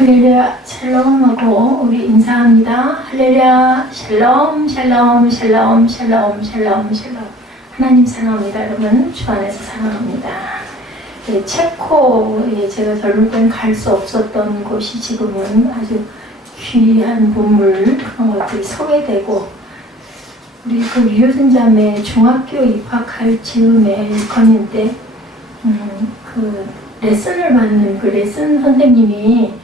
할렐루야 샬롬하고 우리 인사합니다. 할렐루야 샬롬 샬롬 샬롬 샬롬 샬롬 샬롬. 하나님 사랑합니다. 여러분 주 안에서 사랑합니다. 체코에 제가 젊을 땐 갈 수 없었던 곳이 지금은 아주 귀한 보물 그런 것들이 소개되고, 우리 그 류효진 자매 중학교 입학할 즈음에 일컨인데 그 레슨을 받는 그 레슨 선생님이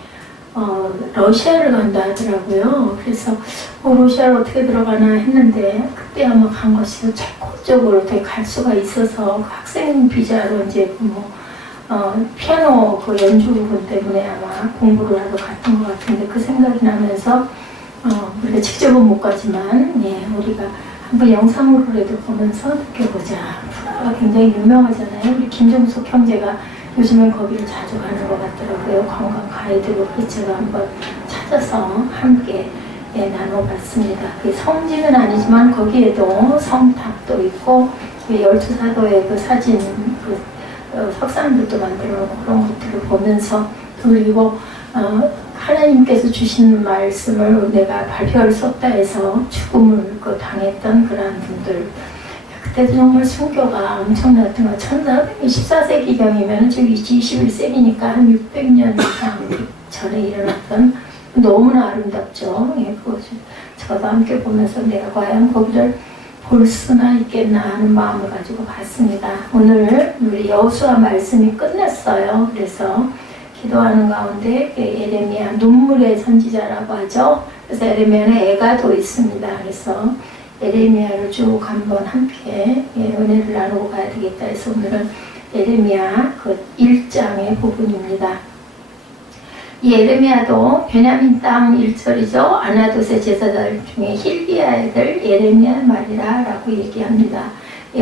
러시아를 간다 하더라고요. 그래서 러시아를 어떻게 들어가나 했는데, 그때 아마 간 것이 체코 쪽으로 어떻게 갈 수가 있어서 그 학생 비자로 이제 피아노 그 연주 부분 때문에 아마 공부를 하러 갔던 것 같은데, 그 생각이 나면서 우리가 직접은 못 가지만 우리가 한번 영상으로라도 보면서 느껴보자. 프라하가 굉장히 유명하잖아요. 우리 김종숙 형제가 요즘엔 거기를 자주 가는 것 같더라고요. 관광 가이드로. 제가 한번 찾아서 함께 나눠봤습니다. 성지는 아니지만 거기에도 성탑도 있고 12사도의 그 사진, 그 석상들도 만들어 놓고 그런 것들을 보면서, 그리고 하나님께서 주신 말씀을 내가 발표할 수 없다 해서 죽음을 당했던 그러한 분들, 그때도 정말 순교가 엄청났던 거. 14세기경이면 지금 21세기니까 한 600년 이상 전에 일어났던, 너무나 아름답죠. 그것을 저도 함께 보면서 내가 과연 거기를 볼 수나 있겠나 하는 마음을 가지고 봤습니다. 오늘 우리 여호수아 말씀이 끝났어요. 그래서 기도하는 가운데 예레미야, 눈물의 선지자라고 하죠. 그래서 예레미야는 애가도 있습니다. 그래서 예레미야를 쭉 한번 함께 은혜를 나누고 가야 되겠다 해서 오늘은 예레미야 그 1장의 부분입니다. 이 예레미야도 베냐민 땅 1절이죠. 아나돗의 제사장 중에 힐기야의 아들 예레미야 말이라 라고 얘기합니다.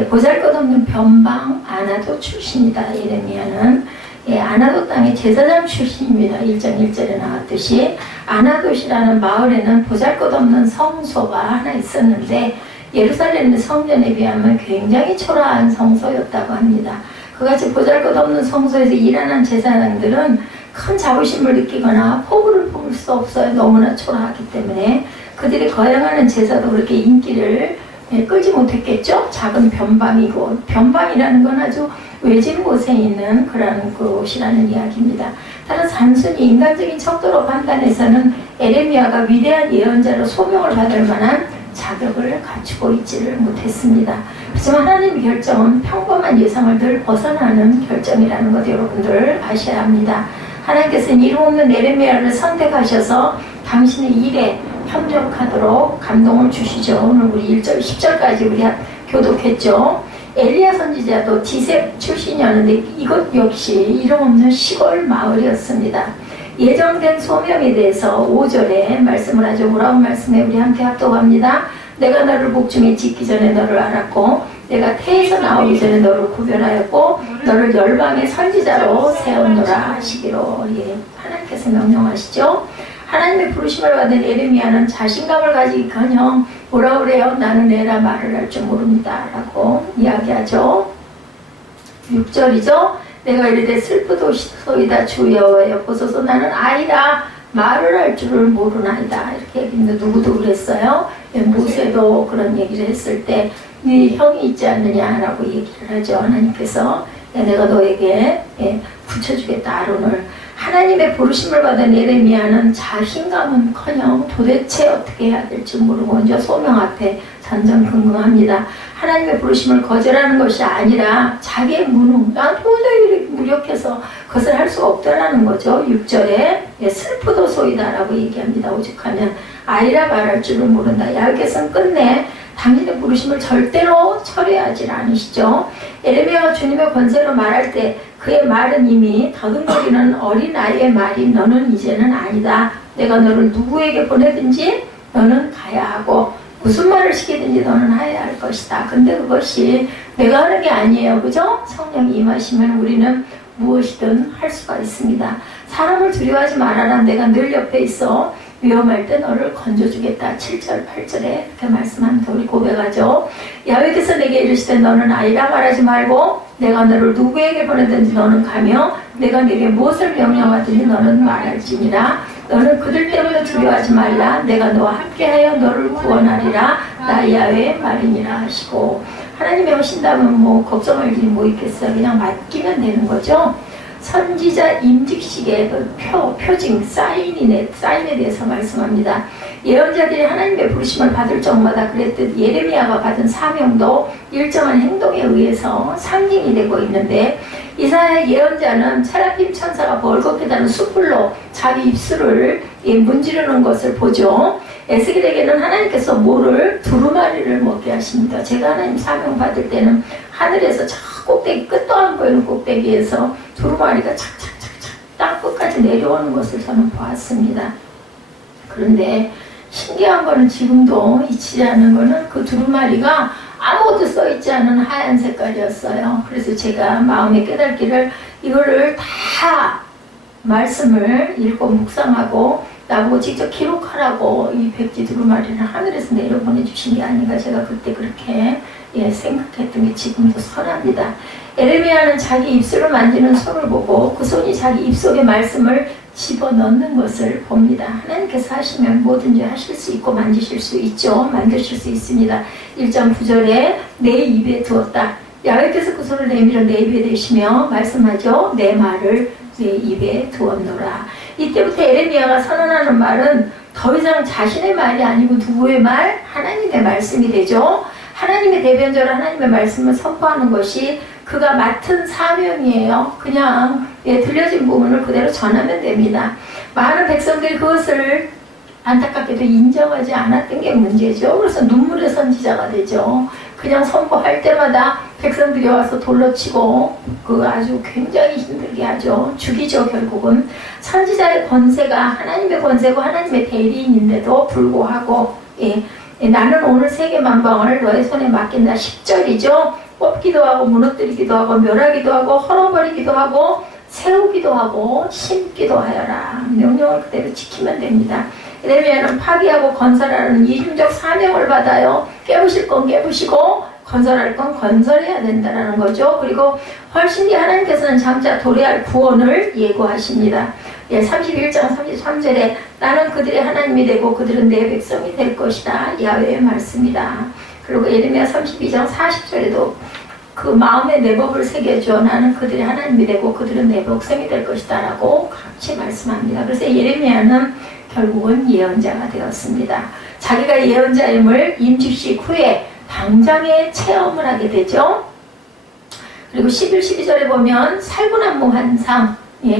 보잘것없는 변방 아나돗 출신이다. 예레미야는 아나돗 땅의 제사장 출신입니다. 1장 1절에 나왔듯이 아나돗이라는 마을에는 보잘것없는 성소가 하나 있었는데, 예루살렘 성전에 비하면 굉장히 초라한 성소였다고 합니다. 그같이 보잘것없는 성소에서 일하는 제사장들은 큰 자부심을 느끼거나 포부를 뽑을 수 없어요. 너무나 초라하기 때문에. 그들이 거행하는 제사도 그렇게 인기를 끌지 못했겠죠. 작은 변방이고, 변방이라는 건 아주 외진 곳에 있는 그런 곳이라는 이야기입니다. 따라서 단순히 인간적인 척도로 판단해서는 예레미야가 위대한 예언자로 소명을 받을 만한 자격을 갖추고 있지를 못했습니다. 하지만 하나님의 결정은 평범한 예상을 늘 벗어나는 결정이라는 것 여러분들 아셔야 합니다. 하나님께서는 이름 없는 예레미야를 선택하셔서 당신의 일에 협력하도록 감동을 주시죠. 오늘 우리 1절, 10절까지 우리 교독했죠. 엘리야 선지자도 디셉 출신이었는데 이것 역시 이름 없는 시골 마을이었습니다. 예정된 소명에 대해서 5절에 말씀을 하죠. 뭐라고 말씀해? 우리 함께 합독합니다. 내가 너를 복중에 짓기 전에 너를 알았고, 내가 태에서 나오기 전에 너를 구별하였고, 너를 열방의 선지자로 세웠노라 하시기로. 하나님께서 명령하시죠. 하나님의 부르심을 받은 예레미야는 자신감을 가지기커녕 뭐라 그래요? 나는 애라 말을 할 줄 모릅니다 라고 이야기하죠. 6절이죠. 내가 이르되 슬프도소이다 주 여호와여 보소서 나는 아이라 말을 할 줄을 모르나이다. 이렇게 얘기했는데 누구도 그랬어요. 모세도 그런 얘기를 했을 때 네 형이 있지 않느냐라고 얘기를 하죠. 하나님께서 내가 너에게 붙여주겠다 아론을. 하나님의 부르심을 받은 예레미야는 자신감은커녕 도대체 어떻게 해야 될지 모르고 먼저 소명 앞에 전전긍긍합니다. 하나님의 부르심을 거절하는 것이 아니라 자기의 무능, 난 도저히 무력해서 그것을 할 수가 없다라는 거죠. 6절에 슬프도소이다라고 얘기합니다. 오죽하면 아이라 말할 줄을 모른다. 야훼께서는 끝내 당신의 부르심을 절대로 철회하지 않으시죠. 예레미야가 주님의 권세로 말할 때 그의 말은 이미 더듬거리는 어린아이의 말이 너는 이제는 아니다. 내가 너를 누구에게 보내든지 너는 가야 하고 무슨 말을 시키든지 너는 해야 할 것이다. 근데 그것이 내가 하는 게 아니에요. 그죠? 성령이 임하시면 우리는 무엇이든 할 수가 있습니다. 사람을 두려워하지 말아라. 내가 늘 옆에 있어. 위험할 때 너를 건져주겠다. 7절 8절에 이렇게 말씀합니다. 우리 고백하죠. 야훼께서 내게 이르시되 너는 아이라 말하지 말고 내가 너를 누구에게 보내든지 너는 가며 내가 내게 무엇을 명령하든지 너는 말할지니라. 너는 그들 때문에 두려워하지 말라. 내가 너와 함께하여 너를 구원하리라. 나 야훼의 말이니라 하시고, 하나님이 오신다면 뭐 걱정할 일이 뭐 있겠어요. 그냥 맡기면 되는 거죠. 선지자 임직식의 그 표징, 사인에 대해서 말씀합니다. 예언자들이 하나님의 부르심을 받을 적마다 그랬듯 예레미야가 받은 사명도 일정한 행동에 의해서 상징이 되고 있는데, 이사야 예언자는 세라핌 천사가 벌겋게 다는 숯불로 자기 입술을 문지르는 것을 보죠. 에스겔에게는 하나님께서 모를 두루마리를 먹게 하십니다. 제가 하나님 사명 받을 때는 하늘에서 저 꼭대기, 끝도 안 보이는 꼭대기에서 두루마리가 착착착착 땅 끝까지 내려오는 것을 저는 보았습니다. 그런데 신기한 거는 지금도 잊히지 않은 거는 그 두루마리가 아무것도 써있지 않은 하얀 색깔이었어요. 그래서 제가 마음의 깨닫기를 이거를 다 말씀을 읽고 묵상하고 나보고 직접 기록하라고 이 백지 두루마리를 하늘에서 내려보내주신 게 아닌가, 제가 그때 그렇게 생각했던 게 지금도 선합니다. 에레미야는 자기 입술을 만지는 손을 보고 그 손이 자기 입속에 말씀을 집어넣는 것을 봅니다. 하나님께서 하시면 뭐든지 하실 수 있고 만지실 수 있죠. 만드실 수 있습니다. 1장 9절에 내 입에 두었다. 야훼께서 그 손을 내밀어 내 입에 대시며 말씀하죠. 내 말을 내 입에 두었노라. 이때부터 에레미야가 선언하는 말은 더 이상 자신의 말이 아니고 누구의 말? 하나님의 말씀이 되죠. 하나님의 대변자로 하나님의 말씀을 선포하는 것이 그가 맡은 사명이에요. 그냥 들려진 부분을 그대로 전하면 됩니다. 많은 백성들이 그것을 안타깝게도 인정하지 않았던 게 문제죠. 그래서 눈물의 선지자가 되죠. 그냥 선포할 때마다 백성들이 와서 돌로 치고 그 아주 굉장히 힘들게 하죠. 죽이죠. 결국은 선지자의 권세가 하나님의 권세고 하나님의 대리인인데도 불구하고 나는 오늘 세계만방을 너의 손에 맡긴다. 10절이죠. 뽑기도 하고 무너뜨리기도 하고 멸하기도 하고 헐어버리기도 하고 세우기도 하고 심기도 하여라. 명령을 그대로 지키면 됩니다. 에레미야는 파기하고 건설하는 이중적 사명을 받아요. 깨부실 건 깨부시고 건설할 건 건설해야 된다는 거죠. 그리고 훨씬 뒤 하나님께서는 장차 도래할 구원을 예고하십니다. 31장 33절에 나는 그들의 하나님이 되고 그들은 내 백성이 될 것이다. 야훼의 말씀이다. 그리고 예레미야 32장 40절에도 그 마음에 내 법을 새겨줘. 나는 그들의 하나님이 되고 그들은 내 백성이 될 것이다 라고 같이 말씀합니다. 그래서 예레미야는 결국은 예언자가 되었습니다. 자기가 예언자임을 임직식 후에 당장에 체험을 하게 되죠. 그리고 11, 12절에 보면 살구나무 환상,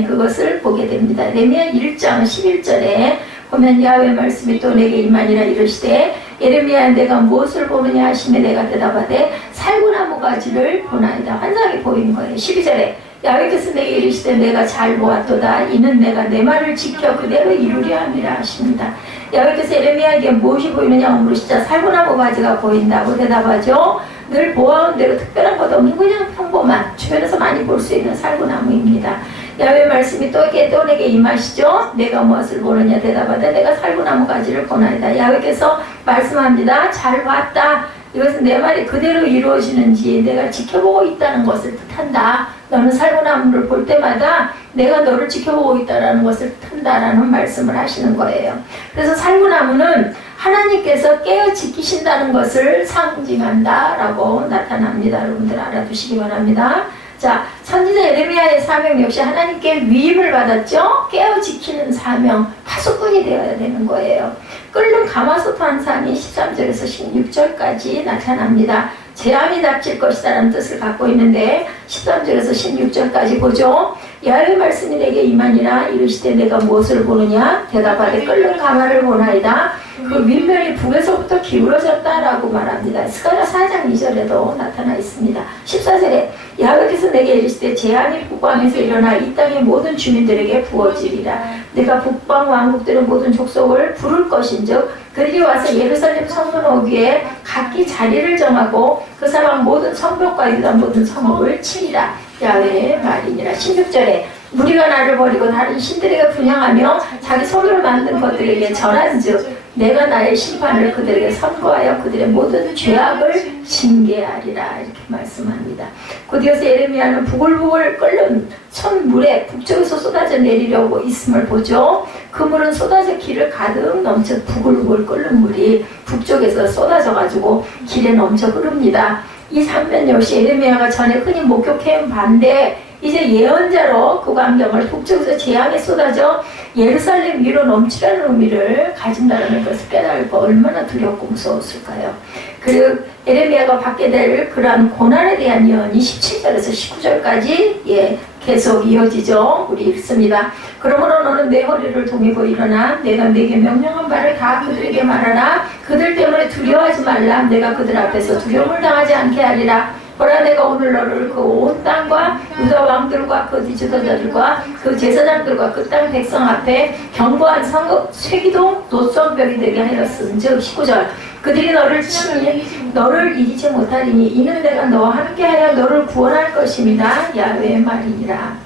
그것을 보게 됩니다. 예레미야 1장 11절에 보면 야훼의 말씀이 또 내게 임하니라 이르시되 예레미야 내가 무엇을 보느냐 하시매 내가 대답하되 살구나무 가지를 보나이다. 환상이 보이는 거예요. 12절에 야훼께서 내게 이르시되 내가 잘 보았도다. 이는 내가 내 말을 지켜 그대로 이루려 함이라 하십니다. 야훼께서 예레미야에게 무엇이 보이느냐고 물으시자 살구나무 가지가 보인다고 대답하죠. 늘 보아온 대로 특별한 것 없는 그냥 평범한 주변에서 많이 볼 수 있는 살구나무입니다. 야훼의 말씀이 또 내게 임하시죠. 내가 무엇을 보느냐 대답하되 내가 살구나무 가지를 보나이다. 야훼께서 말씀합니다. 잘 봤다. 이것은 내 말이 그대로 이루어지는지 내가 지켜보고 있다는 것을 뜻한다. 너는 살구나무를 볼 때마다 내가 너를 지켜보고 있다는 것을 뜻한다라는 말씀을 하시는 거예요. 그래서 살구나무는 하나님께서 깨어 지키신다는 것을 상징한다라고 나타납니다. 여러분들 알아두시기 바랍니다. 자, 선지자 예레미야의 사명 역시 하나님께 위임을 받았죠. 깨어 지키는 사명, 파수꾼이 되어야 되는 거예요. 끓는 가마솥 환상이 13절에서 16절까지 나타납니다. 재앙이 닥칠 것이다라는 뜻을 갖고 있는데 13절에서 16절까지 보죠. 야훼의 말씀이 내게 임하니라 이르시되 내가 무엇을 보느냐 대답하되 끓는 가마를 보나이다. 그 윗면이 북에서부터 기울어졌다라고 말합니다. 스가랴 4장 2절에도 나타나 있습니다. 14절에 야훼께서 내게 이르시되 재앙이 북방에서 일어나 이 땅의 모든 주민들에게 부어지리라. 내가 북방 왕국들의 모든 족속을 부를 것인즉 그들이 와서 예루살렘 성문 오기에 각기 자리를 정하고 그 사람 모든 성벽과 유다 모든 성읍을 치리라. 야훼의 말이니라. 16절에 무리가 나를 버리고 다른 신들에게 분향하며 자기 손으로 만든 것들에게 절한즉 내가 나의 심판을 그들에게 선고하여 그들의 모든 죄악을 징계하리라 이렇게 말씀합니다. 곧이어서 예레미야는 부글부글 끓는 손물에 북쪽에서 쏟아져 내리려고 있음을 보죠. 그 물은 쏟아져 길을 가득 넘쳐 부글부글 끓는 물이 북쪽에서 쏟아져 가지고 길에 넘쳐 흐릅니다. 이 장면 역시 예레미야가 전에 흔히 목격해온 반대 이제 예언자로 그 광경을 북쪽에서 재앙이 쏟아져 예루살렘 위로 넘치라는 의미를 가진다는 것을 깨달고 얼마나 두렵고 무서웠을까요? 그리고 예레미야가 받게 될 그러한 고난에 대한 예언이 17절에서 19절까지 계속 이어지죠. 우리 읽습니다. 그러므로 너는 내 허리를 동이고 일어나 내가 내게 명령한 바를 다 그들에게 말하라. 그들 때문에 두려워하지 말라. 내가 그들 앞에서 두려움을 당하지 않게 하리라. 보라 내가 오늘 너를 그 온 땅과 유다 왕들과 그 지도자들과 그 제사장들과 그 땅 백성 앞에 견고한 쇠기둥 노선벽이 되게 하였은즉 19절 그들이 너를 치니 너를 이기지 못하리니 이는 내가 너와 함께하여 너를 구원할 것입니다. 야훼의 말이니라.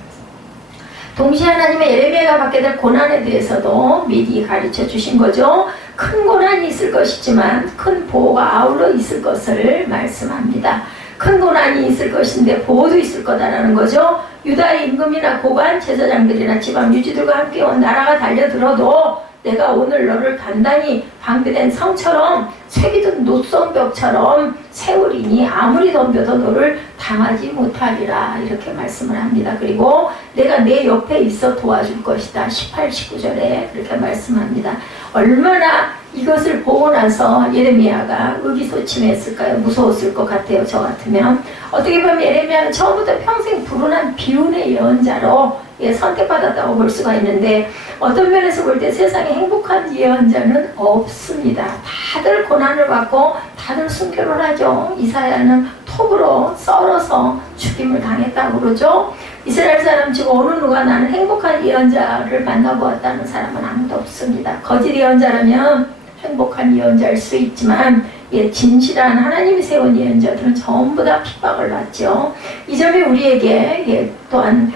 동시에 하나님의 예레미야가 받게 될 고난에 대해서도 미리 가르쳐 주신 거죠. 큰 고난이 있을 것이지만 큰 보호가 아울러 있을 것을 말씀합니다. 큰 고난이 있을 것인데 보호도 있을 거다라는 거죠. 유다의 임금이나 고관, 제사장들이나 지방 유지들과 함께 온 나라가 달려들어도 내가 오늘 너를 단단히 방비된 성처럼 쇠기둥 노선벽처럼 세우리니 아무리 덤벼도 너를 당하지 못하리라 이렇게 말씀을 합니다. 그리고 내가 내 옆에 있어 도와줄 것이다. 18, 19절에 그렇게 말씀합니다. 얼마나 이것을 보고 나서 예레미야가 의기소침했을까요? 무서웠을 것 같아요. 저 같으면. 어떻게 보면 예레미야는 처음부터 평생 불운한 비운의 예언자로 선택받았다고 볼 수가 있는데 어떤 면에서 볼 때 세상에 행복한 예언자는 없습니다. 다들 고난을 받고 다들 순교를 하죠. 이사야는 톱으로 썰어서 죽임을 당했다고 그러죠. 이스라엘 사람 중 어느 누가 나는 행복한 예언자를 만나보았다는 사람은 아무도 없습니다. 거짓 예언자라면 행복한 예언자일 수 있지만 진실한 하나님이 세운 예언자들은 전부 다 핍박을 받죠. 이 점이 우리에게 또한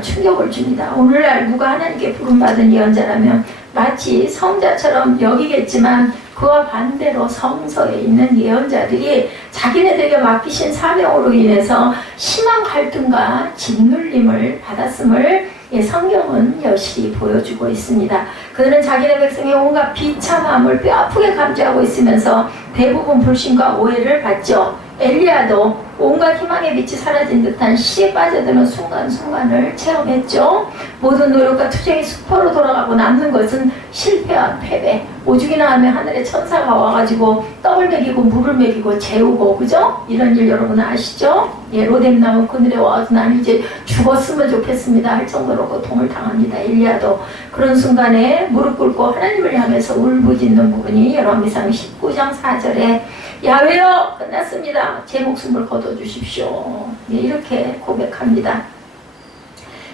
충격을 줍니다. 오늘날 누가 하나님께 부름받은 예언자라면 마치 성자처럼 여기겠지만 그와 반대로 성서에 있는 예언자들이 자기네들에게 맡기신 사명으로 인해서 심한 갈등과 짓눌림을 받았음을 성경은 여실히 보여주고 있습니다. 그들은 자기네 백성의 온갖 비참함을 뼈아프게 감지하고 있으면서 대부분 불신과 오해를 받죠. 엘리야도 온갖 희망의 빛이 사라진 듯한 시에 빠져드는 순간순간을 체험했죠. 모든 노력과 투쟁이 수포로 돌아가고 남는 것은 실패와 패배. 오죽이나 하면 하늘의 천사가 와가지고 떡을 먹이고 물을 먹이고 재우고 그죠? 이런 일 여러분 아시죠? 로뎀나무 그늘에 와서 나는 이제 죽었으면 좋겠습니다 할 정도로 고통을 당합니다. 엘리야도 그런 순간에 무릎 꿇고 하나님을 향해서 울부짖는 부분이 열왕기상 19장 4절에 야훼여 끝났습니다. 제 목숨을 거둬주십시오. 이렇게 고백합니다.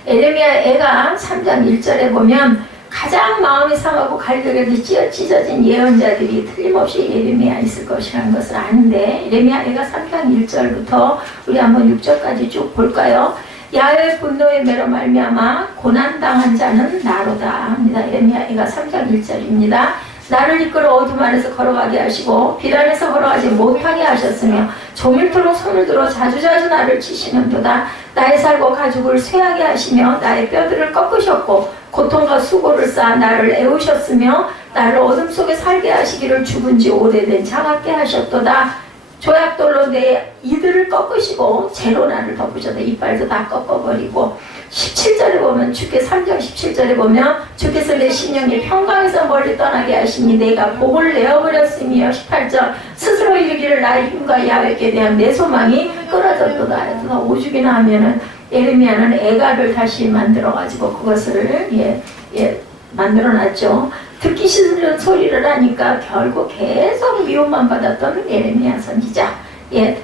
예레미야 애가 3장 1절에 보면 가장 마음이 상하고 갈들에게 찢어진 예언자들이 틀림없이 예레미야 있을 것이라는 것을 아는데 예레미야 애가 3장 1절부터 우리 한번 6절까지 쭉 볼까요? 야훼의 분노의 매로 말미암아 고난당한 자는 나로다 합니다. 예레미야 애가 3장 1절입니다. 나를 이끌어 어둠 안에서 걸어가게 하시고 빛 안에서 걸어가지 못하게 하셨으며 종일토록 손을 들어 자주자주 나를 치시는도다. 나의 살과 가죽을 쇠하게 하시며 나의 뼈들을 꺾으셨고 고통과 수고를 쌓아 나를 애우셨으며 나를 어둠 속에 살게 하시기를 죽은 지 오래된 자 같게 하셨도다. 조약돌로 내 이들을 꺾으시고 재로 나를 덮으셨다. 이빨도 다 꺾어버리고 17절에 보면 주께 3장 17절에 보면 주께서 내 심령이 평강에서 멀리 떠나게 하시니 내가 복을 내어버렸으며 18절 스스로 이르기를 나의 힘과 야훼께 대한 내 소망이 끊어졌도다. 오죽이나 하면은 예레미야는 애가를 다시 만들어가지고 그것을 만들어놨죠. 듣기 싫은 소리를 하니까 결국 계속 미움만 받았던 예레미야 선지자.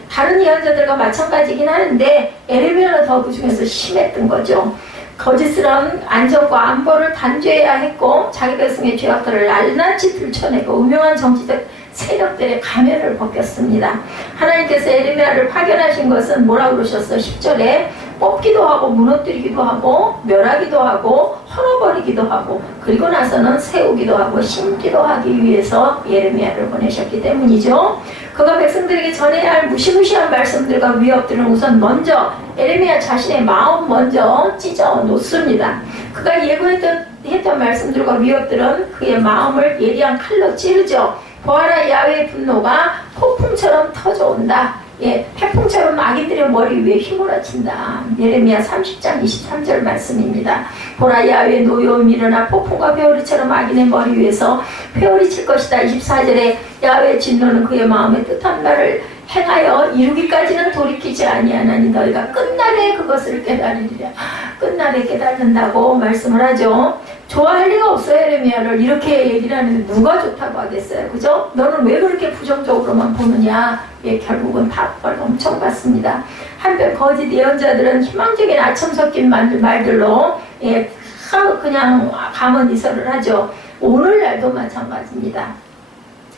다른 예언자들과 마찬가지긴 하는데 예레미야는 더 그 중에서 심했던 거죠. 거짓스러운 안전과 안보를 단죄해야 했고 자기 백성의 죄악들을 낱낱이 들춰내고 음흉한 정치적 세력들의 가면을 벗겼습니다. 하나님께서 예레미야를 파견하신 것은 뭐라고 그러셨어? 10절에 뽑기도 하고 무너뜨리기도 하고 멸하기도 하고 헐어버리기도 하고 그리고 나서는 세우기도 하고 심기도 하기 위해서 예레미야를 보내셨기 때문이죠. 그가 백성들에게 전해야 할 무시무시한 말씀들과 위협들은 우선 먼저 예레미야 자신의 마음 먼저 찢어 놓습니다. 그가 예고했던 말씀들과 위협들은 그의 마음을 예리한 칼로 찌르죠. 보아라, 야훼의 분노가 폭풍처럼 터져온다. 예, 태풍처럼 악인들의 머리 위에 휘몰아친다. 예레미야 30장 23절 말씀입니다. 보라, 야훼의 노여움이 일어나 폭풍과 회오리처럼 악인의 머리 위에서 회오리 칠 것이다. 24절에 야훼의 진노는 그의 마음에 뜻한 말을 행하여 이루기까지는 돌이키지 아니하나니 너희가 끝날에 그것을 깨달으리라. 끝날에 깨닫는다고 말씀을 하죠. 좋아할 리가 없어요. 예레미야를 이렇게 얘기를 하는데 누가 좋다고 하겠어요, 그죠? 너는 왜 그렇게 부정적으로만 보느냐. 예, 결국은 답을 엄청 받습니다. 한편 거짓 예언자들은 희망적인 아첨 섞인 말들로 예, 그냥 가만히서를 하죠. 오늘날도 마찬가지입니다.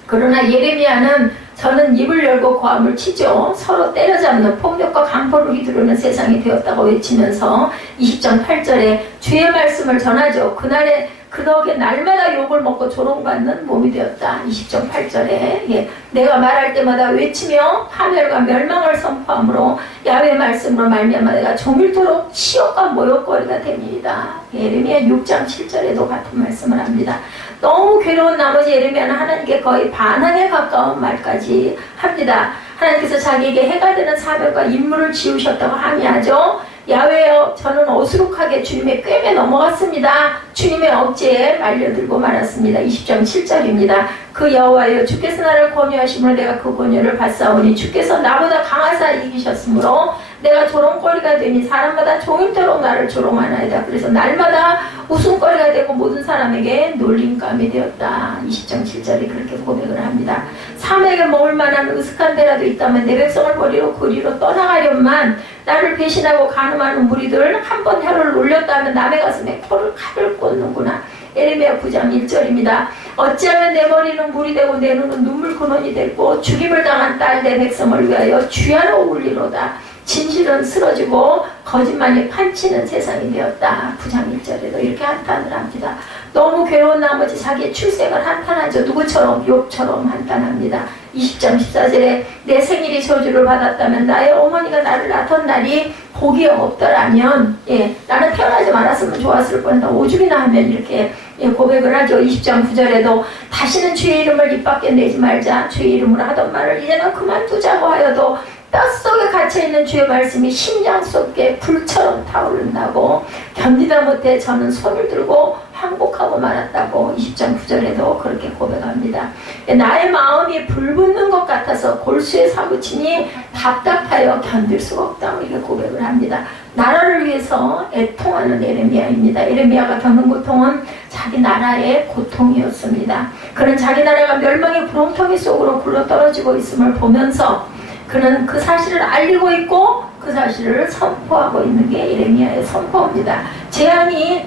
그러나 예레미야는 저는 입을 열고 고함을 치죠. 서로 때려잡는 폭력과 강포를 휘두르는 세상이 되었다고 외치면서 20장 8절에 주의 말씀을 전하죠. 그날에 그 덕에 날마다 욕을 먹고 조롱받는 몸이 되었다. 20장 8절에 예, 내가 말할 때마다 외치며 파멸과 멸망을 선포함으로 야훼의 말씀으로 말미암아 내가 종일토록 치욕과 모욕거리가 됩니다. 예레미야 6장 7절에도 같은 말씀을 합니다. 너무 괴로운 나머지 예레미야는 하나님께 거의 반항에 가까운 말까지 합니다. 하나님께서 자기에게 해가 되는 사명과 임무를 지우셨다고 항의하죠. 야훼여, 저는 어수룩하게 주님의 꿰매 넘어갔습니다. 주님의 억제에 말려들고 말았습니다. 20장 7절입니다. 그 여호와여, 주께서 나를 권유하심으로 내가 그 권유를 받사오니 주께서 나보다 강하사 이기셨으므로 내가 조롱거리가 되니 사람마다 종일토록 나를 조롱하나이다. 그래서 날마다 웃음거리가 되고 모든 사람에게 놀림감이 되었다. 20장 7절에 그렇게 고백을 합니다. 사맥에 먹을 만한 으슥한 데라도 있다면 내 백성을 버리고 그리로 떠나가련만 나를 배신하고 간음하는 무리들 한 번 혀를 놀렸다면 남의 가슴에 칼을 꽂는구나. 예레미야 9장 1절입니다. 어찌하면 내 머리는 물이 되고 내 눈은 눈물 근원이 되고 죽임을 당한 딸 내 백성을 위하여 주야로 울리로다. 진실은 쓰러지고 거짓말이 판치는 세상이 되었다. 9장 1절에도 이렇게 한탄을 합니다. 너무 괴로운 나머지 자기의 출생을 한탄하죠. 누구처럼? 욥처럼 한탄합니다. 20장 14절에 내 생일이 저주를 받았다면 나의 어머니가 나를 낳던 날이 복이 없더라면 예, 나는 태어나지 말았으면 좋았을 뻔했다. 오죽이나 하면 이렇게 예, 고백을 하죠. 20장 9절에도 다시는 주의 이름을 입 밖에 내지 말자. 주의 이름으로 하던 말을 이제는 그만두자고 하여도 뼛속에 갇혀있는 주의 말씀이 심장 속에 불처럼 타오른다고 견디다 못해 저는 손을 들고 항복하고 말았다고 20장 9절에도 그렇게 고백합니다. 나의 마음이 불붙는 것 같아서 골수에 사무치니 답답하여 견딜 수가 없다고 이렇게 고백을 합니다. 나라를 위해서 애통하는 예레미야입니다. 예레미야가 겪는 고통은 자기 나라의 고통이었습니다. 그는 자기 나라가 멸망의 구렁텅이 속으로 굴러떨어지고 있음을 보면서 그는 그 사실을 알리고 있고 그 사실을 선포하고 있는 게 예레미야의 선포입니다. 재앙이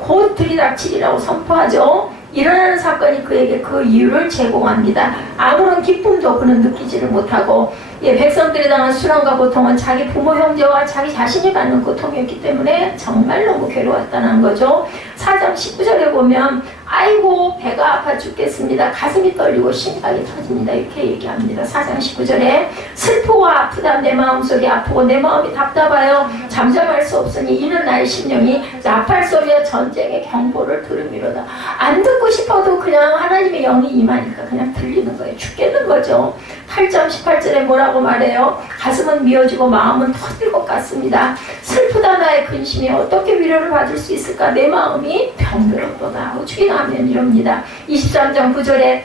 곧 들이닥치리라고 선포하죠. 일어나는 사건이 그에게 그 이유를 제공합니다. 아무런 기쁨도 그는 느끼지를 못하고 백성들이 당한 수랑과 고통은 자기 부모 형제와 자기 자신이 받는 고통이었기 때문에 정말 너무 괴로웠다는 거죠. 4장 19절에 보면 아이고 배가 아파 죽겠습니다. 가슴이 떨리고 심장이 터집니다. 이렇게 얘기합니다. 4장 19절에 슬프고 아프다. 내 마음속이 아프고 내 마음이 답답하여 잠잠할 수 없으니 이는 나의 심령이 나팔 소리와 전쟁의 경보를 들음이로다. 안 듣고 싶어도 그냥 하나님의 영이 임하니까 그냥 들리는 거예요. 죽겠는 거죠. 8장 18절에 뭐라고 말해요? 가슴은 미어지고 마음은 터질 것 같습니다. 슬프다 나의 근심이 어떻게 위로를 받을 수 있을까? 내 마음이 병들었도다. 오죽이나 하면 이럽니다. 23장 9절에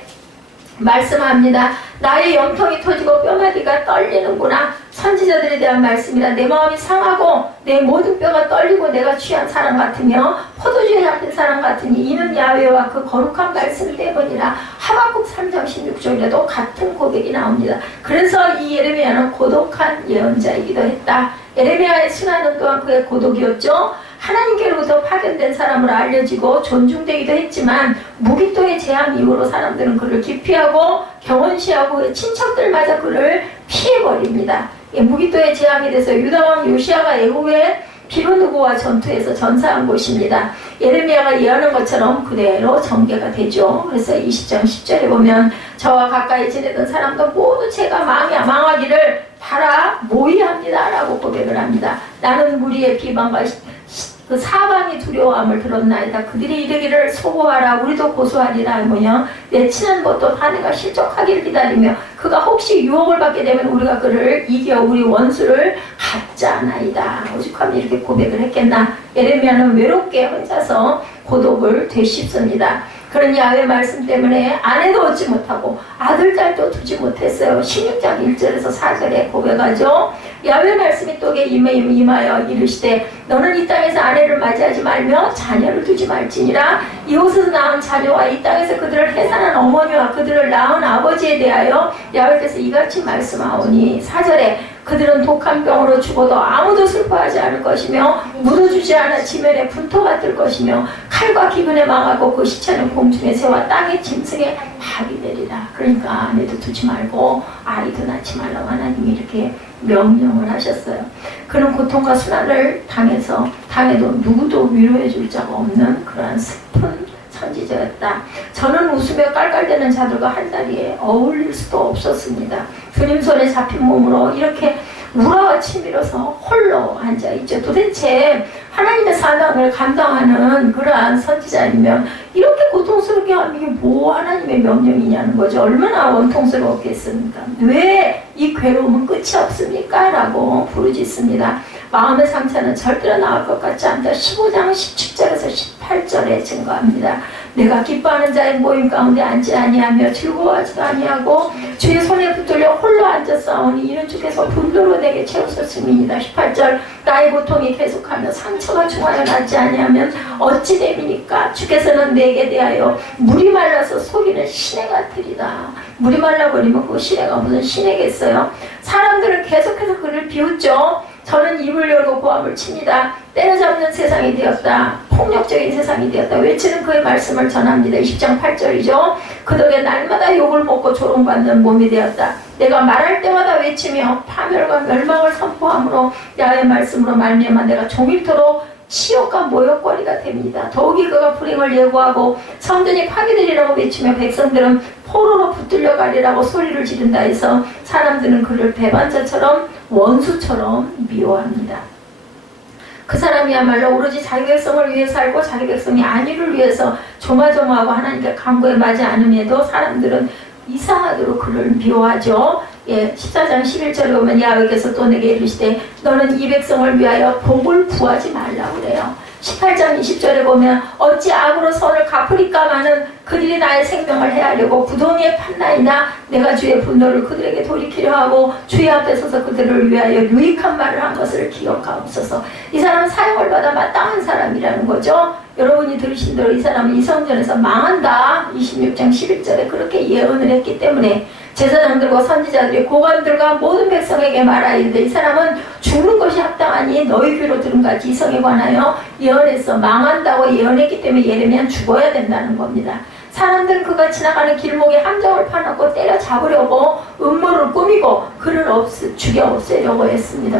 말씀합니다. 나의 염통이 터지고 뼈마디가 떨리는구나. 선지자들에 대한 말씀이라. 내 마음이 상하고 내 모든 뼈가 떨리고 내가 취한 사람 같으며 포도주에 잡힌 사람 같으니 이는 야훼와 그 거룩한 말씀 때문이라. 하박국 3장 16절에도 같은 고백이 나옵니다. 그래서 이 예레미야는 고독한 예언자이기도 했다. 예레미야의 순환은 또한 그의 고독이었죠. 하나님께로부터 파견된 사람으로 알려지고 존중되기도 했지만 무기토의 재앙 이후로 사람들은 그를 기피하고 경원시하고 친척들마저 그를 피해버립니다. 무기토에 제압이 돼서 유다왕 요시아가 애굽의 비로누고와 전투에서 전사한 곳입니다. 예레미야가 예언한 것처럼 그대로 전개가 되죠. 그래서 20장 10절에 보면 저와 가까이 지내던 사람도 모두 제가 망하기를 바라 모의합니다 라고 고백을 합니다. 나는 무리의 비방과 그 사방이 두려워함을 들었나이다. 그들이 이르기를 소고하라 우리도 고소하리라 하며 내 친한 것도 다 실족하기를 기다리며 그가 혹시 유혹을 받게 되면 우리가 그를 이겨 우리 원수를 갖자나이다. 오죽하면 이렇게 고백을 했겠나. 예레미야는 외롭게 혼자서 고독을 되씹습니다. 그런 야훼 말씀 때문에 아내도 얻지 못하고 아들 딸도 두지 못했어요. 16장 1절에서 4절에 고백하죠. 야훼 말씀이 또게 임하여 이르시되 너는 이 땅에서 아내를 맞이하지 말며 자녀를 두지 말지니라. 이곳에서 낳은 자녀와 이 땅에서 그들을 해산한 어머니와 그들을 낳은 아버지에 대하여 야훼께서 이같이 말씀하오니 4절에 그들은 독한 병으로 죽어도 아무도 슬퍼하지 않을 것이며 묻어주지 않아 지면에 분토가 뜰 것이며 칼과 기근에 망하고 그 시체는 공중의 새와 땅의 짐승의 밥이 되리라. 그러니까 아내도 두지 말고 아이도 낳지 말라고 하나님이 이렇게 명령을 하셨어요. 그는 고통과 순환을 당해도 누구도 위로해 줄 자가 없는 그러한 슬픈 선지자였다. 저는 웃으며 깔깔대는 자들과 한 자리에 어울릴 수도 없었습니다. 주님 손에 잡힌 몸으로 이렇게 우라와 치밀어서 홀로 앉아있죠. 도대체 하나님의 사명을 감당하는 그러한 선지자이면 이렇게 고통스럽게 하면 이게 뭐 하나님의 명령이냐는 거죠. 얼마나 원통스러웠겠습니까? 왜 이 괴로움은 끝이 없습니까? 라고 부르짖습니다. 마음의 상처는 절대로 나을 것 같지 않다. 15장 17절에서 18절에 증거합니다. 내가 기뻐하는 자의 모임 가운데 앉지 아니하며 즐거워하지도 아니하고 주의 손에 붙들려 홀로 앉았사오니 이는 주께서 분노로 내게 채우셨음이니이다. 18절 나의 고통이 계속하며 상처가 중하여 낫지 아니하면 어찌 됨이니까. 주께서는 내게 대하여 물이 말라서 속이는 시내 같으리다. 물이 말라버리면 그 시내가 무슨 시내겠어요. 사람들은 계속해서 그를 비웃죠. 저는 입을 열고 고함을 칩니다. 때려잡는 세상이 되었다. 폭력적인 세상이 되었다. 외치는 그의 말씀을 전합니다. 20장 8절이죠. 그 덕에 날마다 욕을 먹고 조롱받는 몸이 되었다. 내가 말할 때마다 외치며 파멸과 멸망을 선포함으로 야훼 말씀으로 말미암아 내가 종일토록 치욕과 모욕거리가 됩니다. 더욱이 그가 불행을 예고하고 성전이 파괴되리라고 외치며 백성들은 포로로 붙들려 가리라고 소리를 지른다 해서 사람들은 그를 배반자처럼 원수처럼 미워합니다. 그 사람이야말로 오로지 자기 백성을 위해 살고 자기 백성이 안위를 위해서 조마조마하고 하나님께 간구에 맞지 않음에도 사람들은 이상하도록 그를 미워하죠. 14장 11절에 보면 야훼께서 또 내게 이르시되 너는 이 백성을 위하여 복을 구하지 말라고 그래요. 18장 20절에 보면 어찌 악으로 선을 갚으리까마는 그들이 나의 생명을 해하려고 구덩이에 판나이나 내가 주의 분노를 그들에게 돌이키려 하고 주의 앞에 서서 그들을 위하여 유익한 말을 한 것을 기억하옵소서. 이 사람은 사형을 받아 마땅한 사람이라는 거죠. 여러분이 들으신 대로 이 사람은 이 성전에서 망한다. 26장 11절에 그렇게 예언을 했기 때문에 제사장들과 선지자들이 고관들과 모든 백성에게 말하이르되 이 사람은 죽는 것이 합당하니 너희 귀로 들은 같이 이 성에 관하여 예언해서 망한다고 예언했기 때문에 예레미야는 죽어야 된다는 겁니다. 사람들은 그가 지나가는 길목에 함정을 파놓고 때려잡으려고 음모를 꾸미고 그를 죽여 없애려고 했습니다.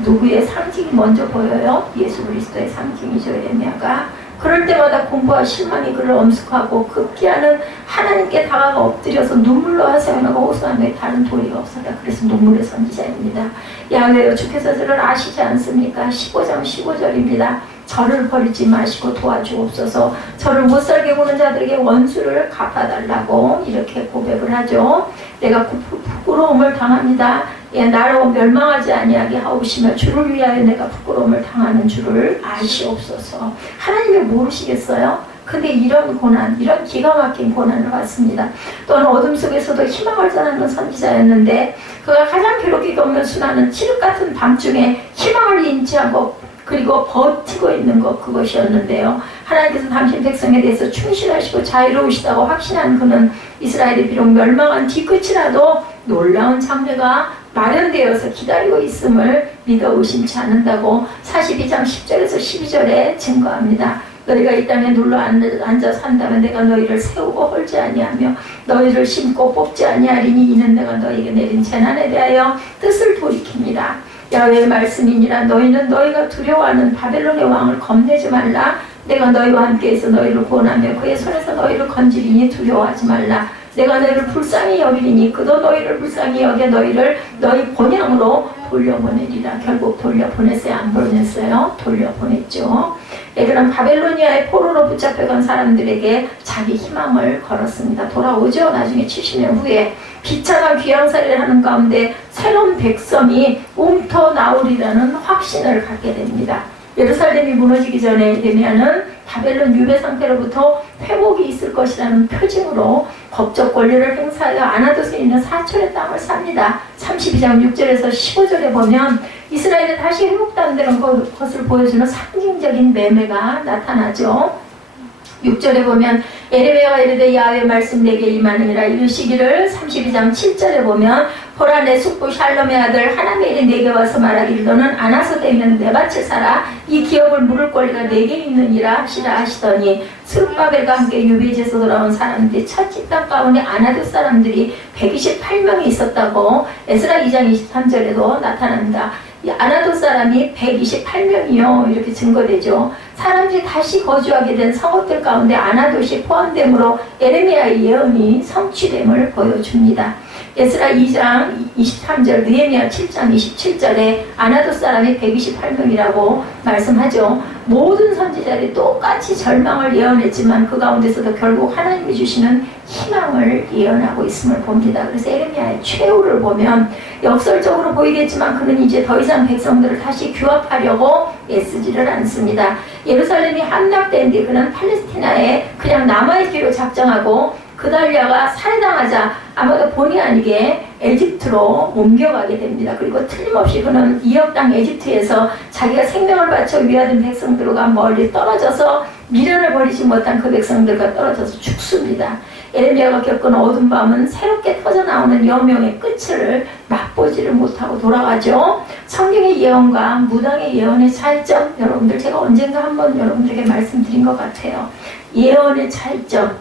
누구의 상징이 먼저 보여요? 예수 그리스도의 상징이죠. 예레미야가 그럴 때마다 공부와 실망이 그를 엄습하고 급기야는 하나님께 다가가 엎드려서 눈물로 하소연하고 호소하며 다른 도리가 없었다. 그래서 눈물의 선지자입니다. 야훼여 주께서 저를 아시지 않습니까? 15장 15절입니다. 저를 버리지 마시고 도와주옵소서. 저를 못살게 구는 자들에게 원수를 갚아달라고 이렇게 고백을 하죠. 내가 부끄러움을 당합니다. 나로 멸망하지 아니하게 하옵시며 주를 위하여 내가 부끄러움을 당하는 줄을 아시옵소서. 하나님이 모르시겠어요? 근데 이런 고난, 이런 기가 막힌 고난을 받습니다. 또한 어둠 속에서도 희망을 전하는 선지자였는데 그가 가장 괴롭게 겪는 순환은 칠흑 같은 밤중에 희망을 인지하고 그리고 버티고 있는 것, 그것이었는데요. 하나님께서 당신 백성에 대해서 충실하시고 자유로우시다고 확신한 그는 이스라엘이 비록 멸망한 뒤끝이라도 놀라운 장래가 마련되어서 기다리고 있음을 믿어 의심치 않는다고 42장 10절에서 12절에 증거합니다. 너희가 이 땅에 눌러 앉아 산다면 내가 너희를 세우고 헐지 아니하며 너희를 심고 뽑지 아니하리니 이는 내가 너희에게 내린 재난에 대하여 뜻을 돌이킵니다. 야훼의 말씀이니라. 너희는 너희가 두려워하는 바벨론의 왕을 겁내지 말라. 내가 너희와 함께해서 너희를 구원하며 그의 손에서 너희를 건지리니 두려워하지 말라. 내가 너희를 불쌍히 여기리니 그도 너희를 불쌍히 여겨 너희를 너희 본향으로 돌려보내리라. 결국 돌려보냈어요? 안 보냈어요? 돌려보냈죠. 그럼 바벨로니아의 포로로 붙잡혀간 사람들에게 자기 희망을 걸었습니다. 돌아오죠. 나중에 70년 후에 비참한 귀양살이를 하는 가운데 새로운 백성이 나오리라는 확신을 갖게 됩니다. 예루살렘이 무너지기 전에 에레미야는 바벨론 유배 상태로부터 회복이 있을 것이라는 표징으로 법적 권리를 행사하여 아나돗에 있는 사철의 땅을 삽니다. 32장 6절에서 15절에 보면 이스라엘이 다시 회복된다는 것을 보여주는 상징적인 매매가 나타나죠. 6절에 보면 에레미야가 이르되 야훼의 말씀 내게 임하느니라 이르시기를 32장 7절에 보면 보라 내 숙부 샬롬의 아들 하나님의 일이 내게 와서 말하기를 너는 아나소에 있는 내 밭을 사라 이 기업을 물을 권리가 내게 있느니라 하시더니 스룹바벨과 함께 유배지에서 돌아온 사람들이 첫 집단 가운데 아나돗 사람들이 128명이 있었다고 에스라 2장 23절에도 나타납니다. 아나돗 사람이 128명이요 이렇게 증거되죠. 사람들이 다시 거주하게 된 성읍들 가운데 아나돗이 포함됨으로 에레미야의 예언이 성취됨을 보여줍니다. 에스라 2장 23절, 느헤미야 7장 27절에 아나돗 사람이 128명이라고 말씀하죠. 모든 선지자들이 똑같이 절망을 예언했지만 그 가운데서도 결국 하나님이 주시는 희망을 예언하고 있음을 봅니다. 그래서 에레미야의 최후를 보면 역설적으로 보이겠지만 그는 이제 더 이상 백성들을 다시 규합하려고 애쓰지를 않습니다. 예루살렘이 함락된 뒤 그는 팔레스티나에 그냥 남아있기로 작정하고 그달랴가 살해당하자 아마도 본의 아니게 에집트로 옮겨가게 됩니다. 그리고 틀림없이 그는 이역 땅 에집트에서 자기가 생명을 바쳐 위하던 백성들과 멀리 떨어져서 미련을 버리지 못한 그 백성들과 떨어져서 죽습니다. 에레미야가 겪은 어두운 밤은 새롭게 터져나오는 여명의 끝을 맛보지를 못하고 돌아가죠. 성경의 예언과 무당의 예언의 차이점, 여러분들 제가 언젠가 한번 여러분들에게 말씀드린 것 같아요. 예언의 차이점,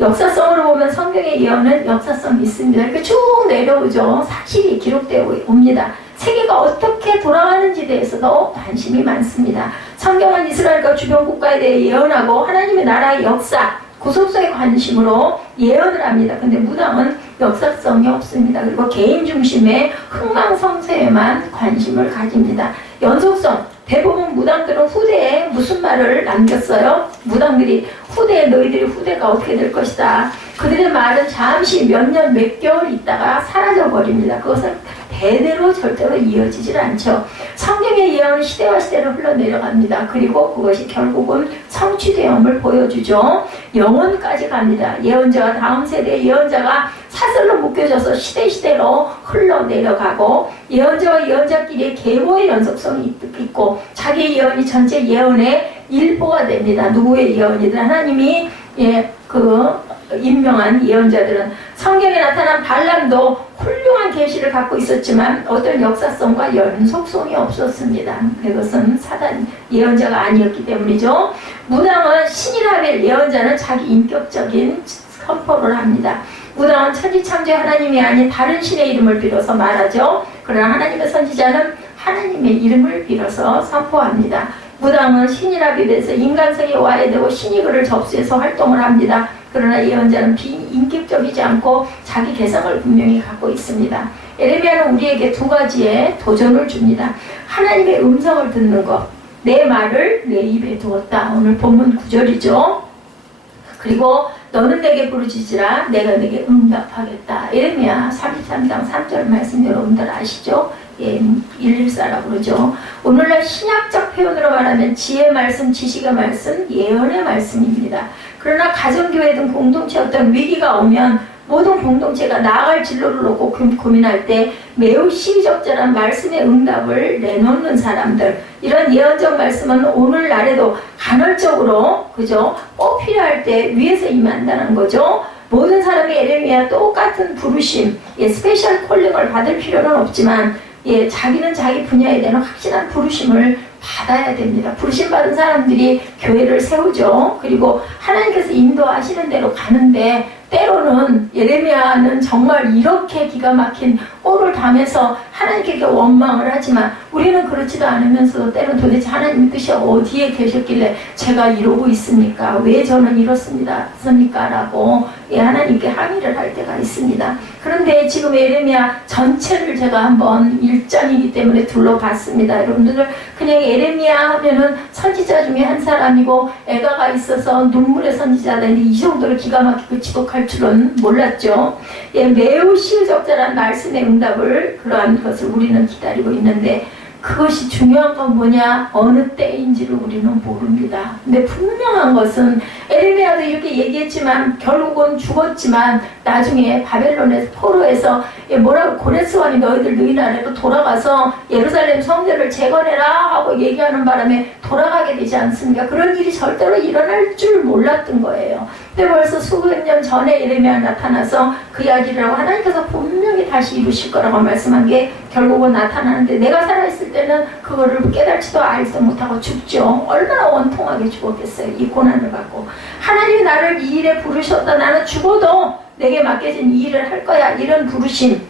역사성으로 보면 성경의 예언은 역사성이 있습니다. 이렇게 쭉 내려오죠. 사실이 기록되어 옵니다. 세계가 어떻게 돌아가는지에 대해서도 관심이 많습니다. 성경은 이스라엘과 주변 국가에 대해 예언하고 하나님의 나라의 역사, 구속성에 관심으로 예언을 합니다. 근데 무당은 역사성이 없습니다. 그리고 개인 중심의 흥망성쇠에만 관심을 가집니다. 연속성, 대부분 무당들은 후대에 무슨 말을 남겼어요? 무당들이 후대에 너희들이 후대가 어떻게 될 것이다. 그들의 말은 잠시 몇 년 몇 개월 있다가 사라져버립니다. 그것은 대대로 절대로 이어지질 않죠. 성경의 예언은 시대와 시대로 흘러내려갑니다. 그리고 그것이 결국은 성취되음을 보여주죠. 영혼까지 갑니다. 예언자와 다음 세대의 예언자가 사슬로 묶여져서 시대시대로 흘러내려가고 예언자와 예언자끼리의 계보의 연속성이 있고 자기의 예언이 전체 예언의 일부가 됩니다. 누구의 예언이든 하나님이 임명한 예언자들은 성경에 나타난 발람도 훌륭한 계시를 갖고 있었지만 어떤 역사성과 연속성이 없었습니다. 그것은 사단 예언자가 아니었기 때문이죠. 무당은 신이라벨 예언자는 자기 인격적인 선포를 합니다. 무당은 천지창조의 하나님이 아닌 다른 신의 이름을 빌어서 말하죠. 그러나 하나님의 선지자는 하나님의 이름을 빌어서 선포합니다. 무당은 신이라 비례해서 인간성이 와해되고 신이 그를 접수해서 활동을 합니다. 그러나 예언자는 비인격적이지 않고 자기 개성을 분명히 갖고 있습니다. 에레미야는 우리에게 두 가지의 도전을 줍니다. 하나님의 음성을 듣는 것, 내 말을 내 입에 두었다. 오늘 본문 9절이죠. 그리고 너는 내게 부르짖으라 내가 내게 응답하겠다. 에레미야 33장 3절 말씀 여러분들 아시죠? 114라고 그러죠. 오늘날 신약적 표현으로 말하면 지혜의 말씀, 지식의 말씀, 예언의 말씀입니다. 그러나 가정교회 등 공동체 어떤 위기가 오면 모든 공동체가 나아갈 진로를 놓고 고민할 때 매우 시의적절한 말씀의 응답을 내놓는 사람들, 이런 예언적 말씀은 오늘날에도 간헐적으로 꼭 필요할 때 위에서 임한다는 거죠. 모든 사람이 에레미야 똑같은 부르심, 스페셜 콜링을 받을 필요는 없지만 자기는 자기 분야에 대한 확실한 부르심을 받아야 됩니다. 부르심 받은 사람들이 교회를 세우죠. 그리고 하나님께서 인도하시는 대로 가는데, 때로는 예레미야는 정말 이렇게 기가 막힌 꼴을 당해서 하나님께 원망을 하지만, 우리는 그렇지도 않으면서도 때로는 도대체 하나님 뜻이 어디에 계셨길래 제가 이러고 있습니까? 왜 저는 이렇습니까? 라고 하나님께 항의를 할 때가 있습니다. 그런데 지금 예레미야 전체를 제가 한번 1장이기 때문에 둘러봤습니다. 여러분들, 그냥 예레미야 하면은 선지자 중에 한 사람이고 애가가 있어서 눈물의 선지자다는데 이 정도로 기가 막히고 지독할 줄은 몰랐죠. 매우 시의적절한 말씀의 응답을, 그러한 것을 우리는 기다리고 있는데, 그것이 중요한 건 뭐냐? 어느 때인지를 우리는 모릅니다. 근데 분명한 것은 에레미야도 이렇게 얘기했지만 결국은 죽었지만 나중에 바벨론에서 포로에서 뭐라고, 고레스 왕이 너희들 너희 나라로 돌아가서 예루살렘 성전을 재건해라 하고 얘기하는 바람에 돌아가게 되지 않습니까? 그런 일이 절대로 일어날 줄 몰랐던 거예요. 근데 벌써 수백 년 전에 예레미야 나타나서 그 이야기를 하고 하나님께서 분명히 다시 이루실 거라고 말씀한 게 결국은 나타나는데, 내가 살아있을 때는 그거를 깨달지도 알지도 못하고 죽죠. 얼마나 원통하게 죽었겠어요. 이 고난을 받고. 하나님이 나를 이 일에 부르셨다. 나는 죽어도 내게 맡겨진 이 일을 할 거야. 이런 부르심.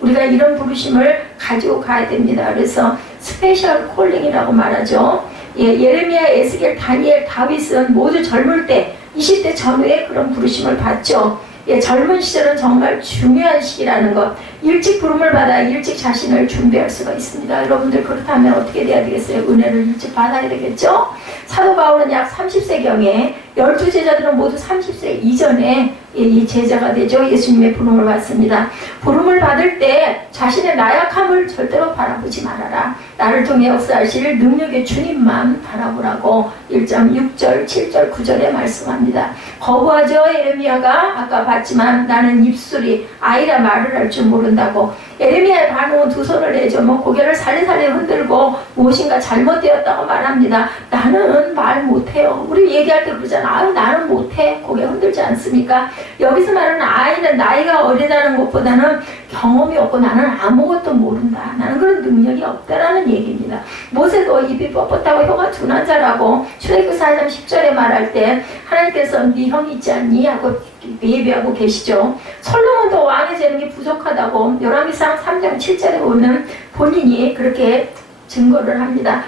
우리가 이런 부르심을 가지고 가야 됩니다. 그래서 스페셜 콜링이라고 말하죠. 예레미야, 에스겔, 다니엘, 다윗은 모두 젊을 때 20대 전후에 그런 부르심을 받죠. 젊은 시절은 정말 중요한 시기라는 것. 일찍 부름을 받아 일찍 자신을 준비할 수가 있습니다. 여러분들, 그렇다면 어떻게 돼야 되겠어요? 은혜를 일찍 받아야 되겠죠? 사도 바울은 약 30세경에 12제자들은 모두 30세 이전에 이 제자가 되죠. 예수님의 부름을 받습니다. 부름을 받을 때 자신의 나약함을 절대로 바라보지 말아라. 나를 통해 역사하실 능력의 주님만 바라보라고 1장 6절, 7절, 9절에 말씀합니다. 거부하죠. 예레미야가 아까 봤지만 나는 입술이 아이라 말을 할 줄 모른다고. 예레미야의 반응은 두 손을 내죠. 고개를 살리살리 흔들고 무엇인가 잘못되었다고 말합니다. 나는 말 못해요. 우리 얘기할 때 그러잖아. 나는 못해. 고개 흔들지 않습니까? 여기서 말하는 아이는 나이가 어리다는 것보다는 경험이 없고 나는 아무것도 모른다. 나는 그런 능력이 없다라는 얘기입니다. 모세도 입이 뻣뻣하고 혀가 둔한 자라고 출애굽기 4장 10절에 말할 때 하나님께서 네 형이 있지 않니? 하고 예배하고 계시죠. 솔로몬도 왕의 재능이 부족하다고 열왕기상 3장 7절에 보면 본인이 그렇게 증거를 합니다.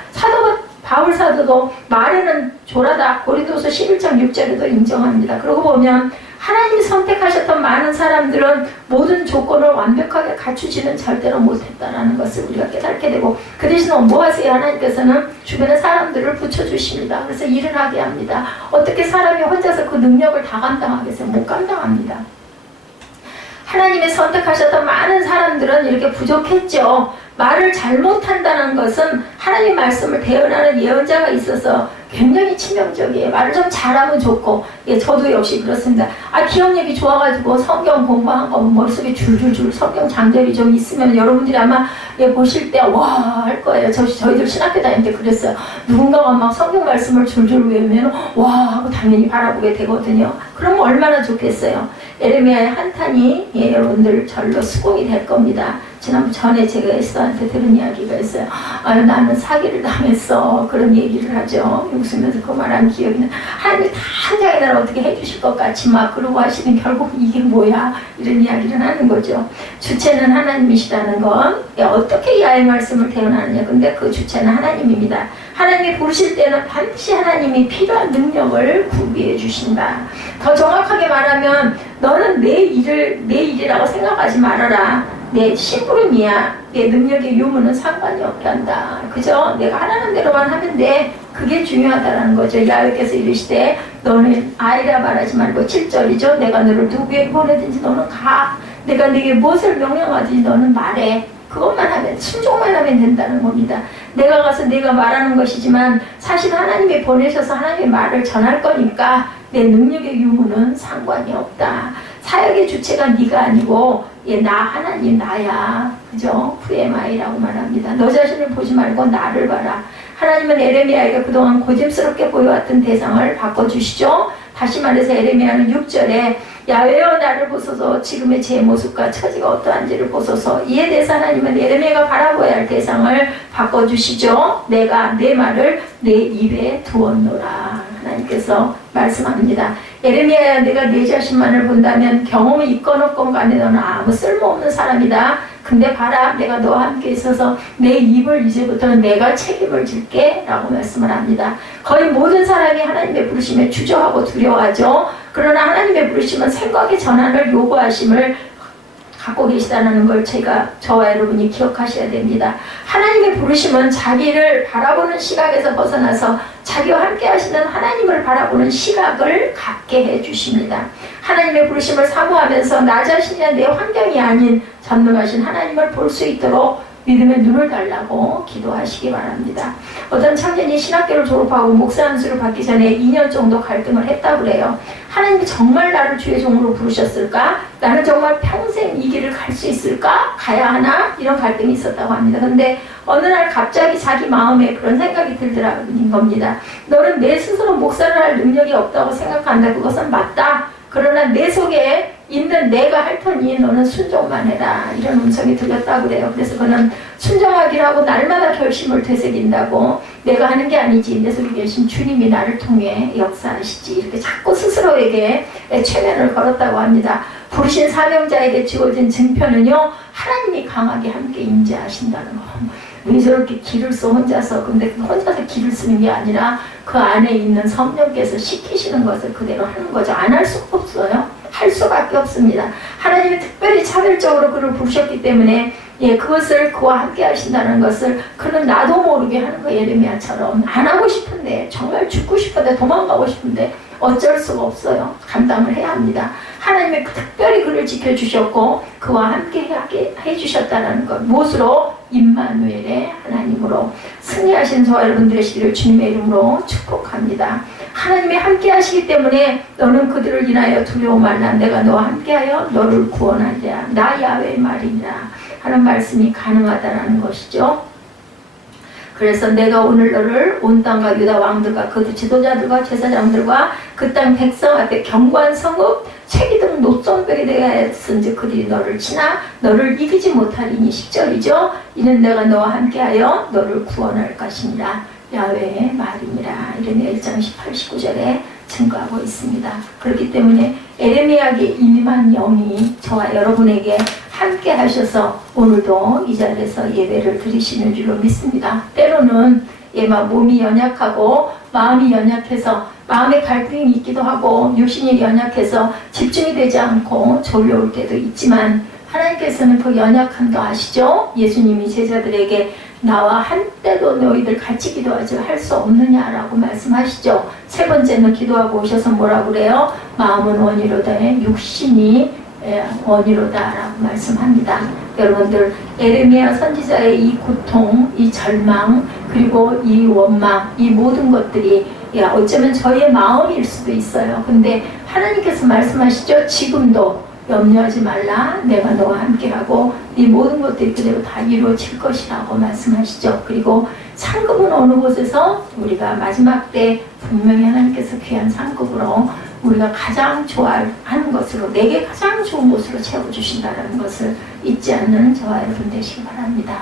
바울 사도도 말에는 조라다. 고린도서 11장 6절에도 인정합니다. 그러고 보면 하나님이 선택하셨던 많은 사람들은 모든 조건을 완벽하게 갖추지는 절대로 못했다는 것을 우리가 깨닫게 되고, 그 대신 뭐 하세요? 하나님께서는 주변에 사람들을 붙여주십니다. 그래서 일을 하게 합니다. 어떻게 사람이 혼자서 그 능력을 다 감당하겠어요? 못 감당합니다. 하나님이 선택하셨던 많은 사람들은 이렇게 부족했죠. 말을 잘못한다는 것은 하나님 말씀을 대언하는 예언자가 있어서 굉장히 치명적이에요. 말을 좀 잘하면 좋고, 저도 역시 그렇습니다. 기억력이 좋아가지고 성경 공부한 거 머릿속에 줄줄줄 성경 장절이 좀 있으면 여러분들이 아마 보실 때 와 할 거예요. 저희들 신학교 다닐 때 그랬어요. 누군가가 막 성경 말씀을 줄줄 외우면 와 하고 당연히 바라보게 되거든요. 그럼 얼마나 좋겠어요. 예레미야의 한탄이 여러분들 절로 수긍이 될 겁니다. 지난번 전에 제가 에스더한테 들은 이야기가 있어요. 나는 사기를 당했어. 그런 얘기를 하죠. 웃으면서 그 말한 기억이 나. 하나님이 다 자기들 어떻게 해주실 것 같이 막 그러고 하시는, 결국 이게 뭐야? 이런 이야기를 하는 거죠. 주체는 하나님이시다는 건 어떻게 야의 말씀을 대언하느냐. 근데 그 주체는 하나님입니다. 하나님이 부르실 때는 반드시 하나님이 필요한 능력을 구비해 주신다. 더 정확하게 말하면 너는 내 일이라고 생각하지 말아라. 내 심부름이야. 내 능력의 유무는 상관이 없게 한다. 그죠? 내가 하라는 대로만 하면 돼. 그게 중요하다는 거죠. 야훼께서 이르시되 너는 아이라 말하지 말고 7절이죠. 내가 너를 누구에게 보내든지 너는 가. 내가 네게 무엇을 명령하든지 너는 말해. 그것만 하면, 순종만 하면 된다는 겁니다. 내가 가서 내가 말하는 것이지만 사실 하나님이 보내셔서 하나님의 말을 전할 거니까 내 능력의 유무는 상관이 없다. 사역의 주체가 네가 아니고 나 하나님 나야. 그죠? VMI라고 말합니다. 너 자신을 보지 말고 나를 봐라. 하나님은 예레미야에게 그동안 고집스럽게 보여왔던 대상을 바꿔주시죠. 다시 말해서 에레미야는 6절에 야훼여 나를 보소서 지금의 제 모습과 처지가 어떠한지를 보소서. 이에 대해서 하나님은 에레미야가 바라보아야 할 대상을 바꿔주시죠. 내가 내 말을 내 입에 두었노라. 하나님께서 말씀합니다. 에레미야야, 내가 네 자신만을 본다면 경험이 있건 없건 간에 너는 아무 쓸모없는 사람이다. 근데 봐라, 내가 너와 함께 있어서 내 입을 이제부터는 내가 책임을 질게 라고 말씀을 합니다. 거의 모든 사람이 하나님의 부르심에 주저하고 두려워하죠. 그러나 하나님의 부르심은 생각의 전환을 요구하심을 갖고 계시다는 걸 저와 여러분이 기억하셔야 됩니다. 하나님의 부르심은 자기를 바라보는 시각에서 벗어나서 자기와 함께 하시는 하나님을 바라보는 시각을 갖게 해주십니다. 하나님의 부르심을 사모하면서 나 자신이나 내 환경이 아닌 전능하신 하나님을 볼 수 있도록 믿음의 눈을 달라고 기도하시기 바랍니다. 어떤 청년이 신학교를 졸업하고 목사 안수를 받기 전에 2년 정도 갈등을 했다고 그래요. 하나님이 정말 나를 주의 종으로 부르셨을까? 나는 정말 평생 이 길을 갈 수 있을까? 가야 하나? 이런 갈등이 있었다고 합니다. 근데 어느 날 갑자기 자기 마음에 그런 생각이 들더라는 겁니다. 너는 내 스스로 목사를 할 능력이 없다고 생각한다. 그것은 맞다. 그러나 내 속에 있는 내가 할 터니 너는 순종만 해라. 이런 음성이 들렸다고 그래요. 그래서 그는 순종하기를 하고 날마다 결심을 되새긴다고, 내가 하는 게 아니지 내 속에 계신 주님이 나를 통해 역사하시지, 이렇게 자꾸 스스로에게 최면을 걸었다고 합니다. 부르신 사명자에게 주어진 증표는요, 하나님이 강하게 함께 임재하신다는 거. 왜 저렇게 길을 써 혼자서, 근데 혼자서 길을 쓰는 게 아니라 그 안에 있는 성령께서 시키시는 것을 그대로 하는 거죠. 안 할 수가 없어요. 할 수밖에 없습니다. 하나님이 특별히 차별적으로 그를 부르셨기 때문에 그것을 그와 함께 하신다는 것을 그는 나도 모르게 하는 거예요. 예레미야처럼 안 하고 싶은데, 정말 죽고 싶은데, 도망가고 싶은데 어쩔 수가 없어요. 감당을 해야 합니다. 하나님이 특별히 그를 지켜주셨고 그와 함께 하게 해주셨다는 것. 무엇으로? 임마누엘의 하나님으로. 승리하신 저와 여러분 되시기를 주님의 이름으로 축복합니다. 하나님이 함께 하시기 때문에 너는 그들을 인하여 두려워 말라. 내가 너와 함께하여 너를 구원하리라. 나 야훼의 말이니라 하는 말씀이 가능하다는 것이죠. 그래서 내가 오늘 너를 온 땅과 유다 왕들과 그 지도자들과 제사장들과 그 땅 백성 앞에 견고한 성읍 채기등 노성벽이 되게 하였은즉 그들이 너를 치나 너를 이기지 못하리니. 10절이죠. 이는 내가 너와 함께하여 너를 구원할 것이니라. 야훼의 말이니라. 이런 1장 18, 19절에 증거하고 있습니다. 그렇기 때문에 에레미야에게 임한 영이 저와 여러분에게 함께 하셔서 오늘도 이 자리에서 예배를 드리시는 줄로 믿습니다. 때로는 몸이 연약하고 마음이 연약해서 마음의 갈등이 있기도 하고 육신이 연약해서 집중이 되지 않고 졸려올 때도 있지만 하나님께서는 그 연약함도 아시죠? 예수님이 제자들에게 나와 한때도 너희들 같이 기도하지 할 수 없느냐라고 말씀하시죠. 세 번째는 기도하고 오셔서 뭐라고 그래요? 마음은 원이로다, 육신이 원이로다라고 말씀합니다. 여러분들 에레미야 선지자의 이 고통, 이 절망, 그리고 이 원망, 이 모든 것들이 어쩌면 저희의 마음일 수도 있어요. 근데 하나님께서 말씀하시죠. 지금도 염려하지 말라. 내가 너와 함께하고 네 모든 것들이 그대로 다 이루어질 것이라고 말씀하시죠. 그리고 상급은 어느 곳에서 우리가 마지막 때 분명히 하나님께서 귀한 상급으로 우리가 가장 좋아하는 것으로, 내게 가장 좋은 곳으로 채워주신다는 것을 잊지 않는 저와 여러분 되시기 바랍니다.